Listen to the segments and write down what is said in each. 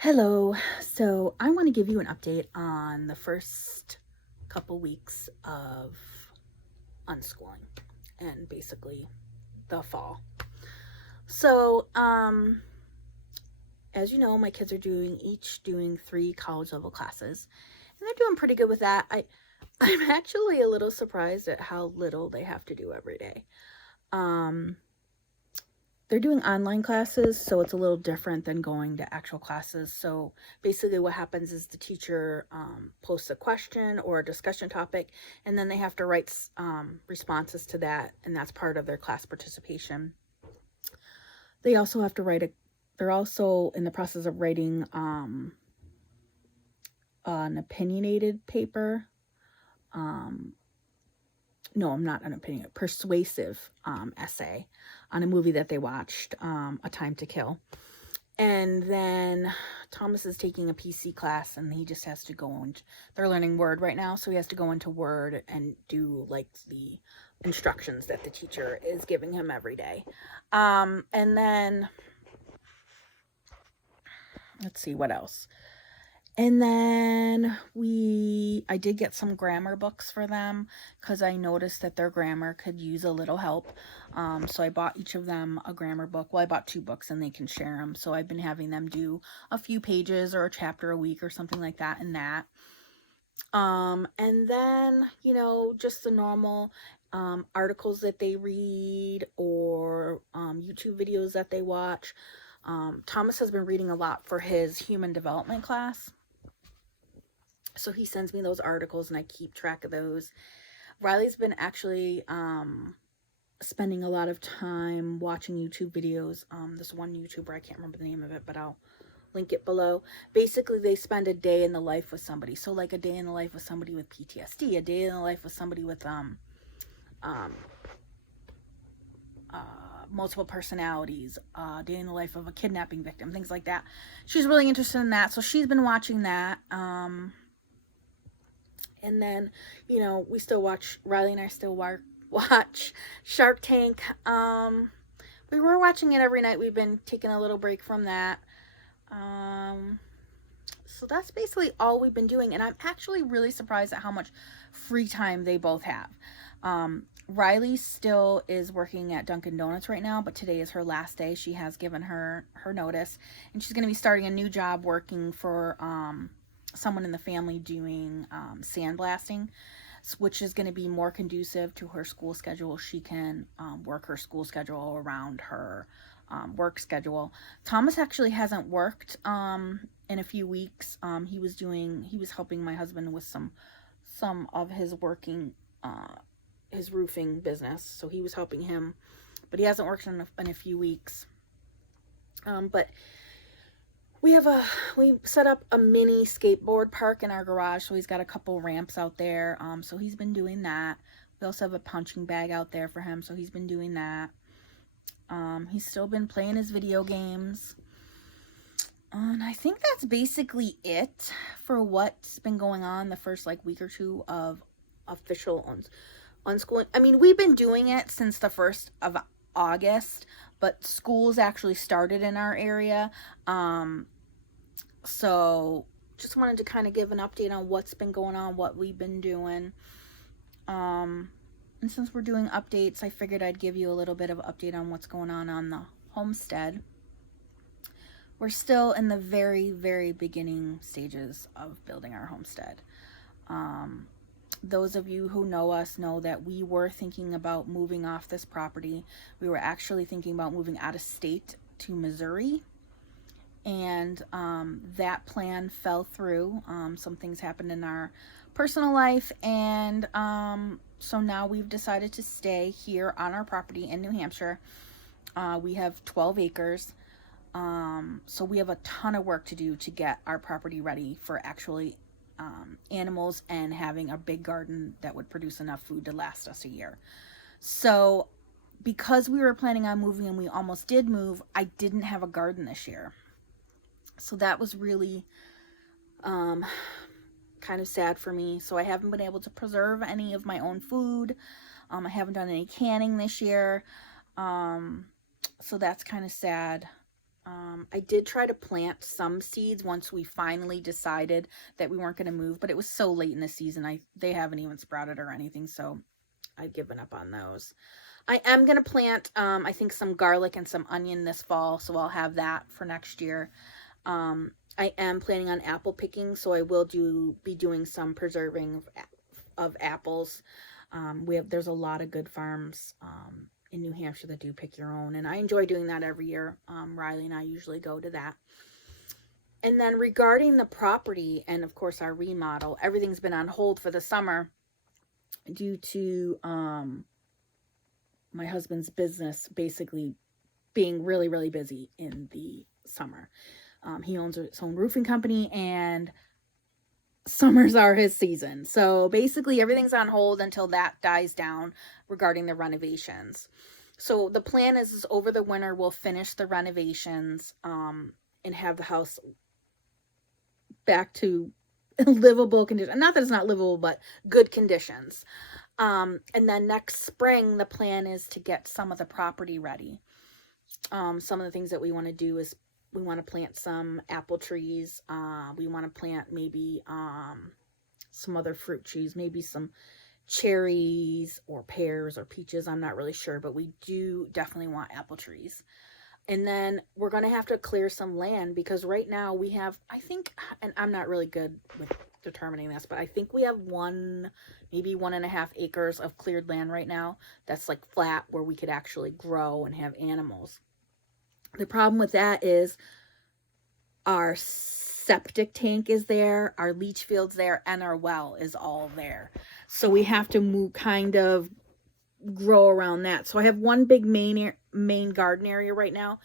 Hello. So I want to give you an update on the first couple weeks of unschooling and basically the fall. So, as you know, my kids are doing 3 college level classes, and they're doing pretty good with that. I'm actually a little surprised at how little they have to do every day. Um, they're doing online classes, so it's a little different than going to actual classes. So basically what happens is the teacher posts a question or a discussion topic, and then they have to write responses to that, and that's part of their class participation. They also have to they're also in the process of writing an opinionated paper. No, I'm not an opinion, persuasive essay on a movie that they watched, A Time to Kill. And then Thomas is taking a PC class, and he just has to go and they're learning Word right now, so he has to go into Word and do like the instructions that the teacher is giving him every day. And then let's see what else. And then I did get some grammar books for them because I noticed that their grammar could use a little help. So I bought each of them a grammar book. Well, I bought 2 books and they can share them. So I've been having them do a few pages or a chapter a week or something like that in that. And then, just the normal articles that they read or YouTube videos that they watch. Thomas has been reading a lot for his human development class. So he sends me those articles and I keep track of those. Riley's been actually spending a lot of time watching YouTube videos. This one YouTuber, I can't remember the name of it, but I'll link it below. Basically, they spend a day in the life with somebody. So like a day in the life with somebody with PTSD, a day in the life with somebody with multiple personalities, a day in the life of a kidnapping victim, things like that. She's really interested in that, so she's been watching that. And then, we still Riley and I still watch Shark Tank. We were watching it every night. We've been taking a little break from that. So that's basically all we've been doing. And I'm actually really surprised at how much free time they both have. Riley still is working at Dunkin' Donuts right now, but today is her last day. She has given her notice, and she's going to be starting a new job working for someone in the family doing sandblasting, which is going to be more conducive to her school schedule. She can work her school schedule around her work schedule. Thomas actually hasn't worked in a few weeks. He was helping my husband with some of his his roofing business, so he was helping him, but he hasn't worked in a few weeks. But we set up a mini skateboard park in our garage, so he's got a couple ramps out there. So he's been doing that. We also have a punching bag out there for him, so he's been doing that. He's still been playing his video games. And I think that's basically it for what's been going on the first week or two of official unschooling. I mean, we've been doing it since the 1st of August, but schools actually started in our area. So just wanted to kind of give an update on what's been going on, what we've been doing. And since we're doing updates, I figured I'd give you a little bit of an update on what's going on the homestead. We're still in the very, very beginning stages of building our homestead. Those of you who know us know that we were thinking about moving off this property. We were actually thinking about moving out of state to Missouri, and that plan fell through. Some things happened in our personal life, and so now we've decided to stay here on our property in New Hampshire. We have 12 acres, so we have a ton of work to do to get our property ready for actually animals and having a big garden that would produce enough food to last us a year. So because we were planning on moving and we almost did move, I didn't have a garden this year. So that was really kind of sad for me. So I haven't been able to preserve any of my own food. I haven't done any canning this year. So that's kind of sad. I did try to plant some seeds once we finally decided that we weren't going to move, but it was so late in the season. They haven't even sprouted or anything, so I've given up on those. I am going to plant, I think, some garlic and some onion this fall, so I'll have that for next year. I am planning on apple picking, so I will be doing some preserving of apples. There's a lot of good farms in New Hampshire that do pick your own, and I enjoy doing that every year. Riley and I usually go to that. And then regarding the property and of course our remodel, everything's been on hold for the summer due to my husband's business basically being really, really busy in the summer. He owns his own roofing company, and summers are his season. So basically everything's on hold until that dies down regarding the renovations. So the plan is over the winter we'll finish the renovations and have the house back to livable condition. Not that it's not livable, but good conditions. And then next spring the plan is to get some of the property ready. Some of the things that we want to do is we want to plant some apple trees. We want to plant maybe some other fruit trees, maybe some cherries or pears or peaches. I'm not really sure, but we do definitely want apple trees. And then we're going to have to clear some land because right now we have, I think, and I'm not really good with determining this, but I think we have maybe 1.5 acres of cleared land right now that's like flat where we could actually grow and have animals. The problem with that is our septic tank is there, our leach field's there, and our well is all there. So we have to kind of grow around that. So I have one big main garden area right now.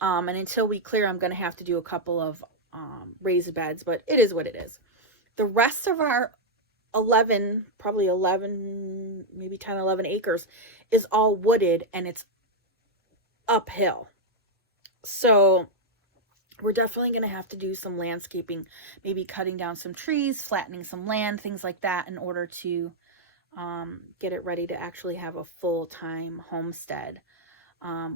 And until we clear, I'm going to have to do a couple of raised beds, but it is what it is. The rest of our 11, maybe 10, 11 acres is all wooded, and it's uphill. So we're definitely going to have to do some landscaping, maybe cutting down some trees, flattening some land, things like that in order to get it ready to actually have a full-time homestead.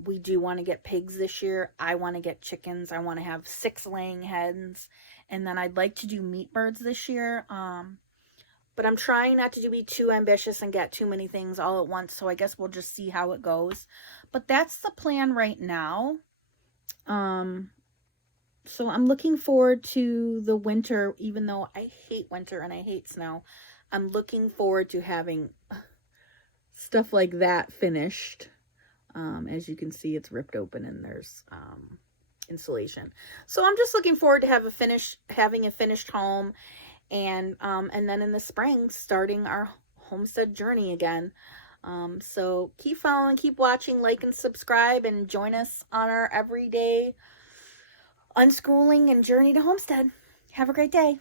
We do want to get pigs this year. I want to get chickens. I want to have 6 laying hens. And then I'd like to do meat birds this year. But I'm trying not to be too ambitious and get too many things all at once. So I guess we'll just see how it goes. But that's the plan right now. So I'm looking forward to the winter, even though I hate winter and I hate snow. I'm looking forward to having stuff like that finished. As you can see, it's ripped open and there's insulation. So I'm just looking forward to having a finished home, and then in the spring starting our homestead journey again. So keep following, keep watching, like and subscribe, and join us on our everyday unschooling and journey to homestead. Have a great day.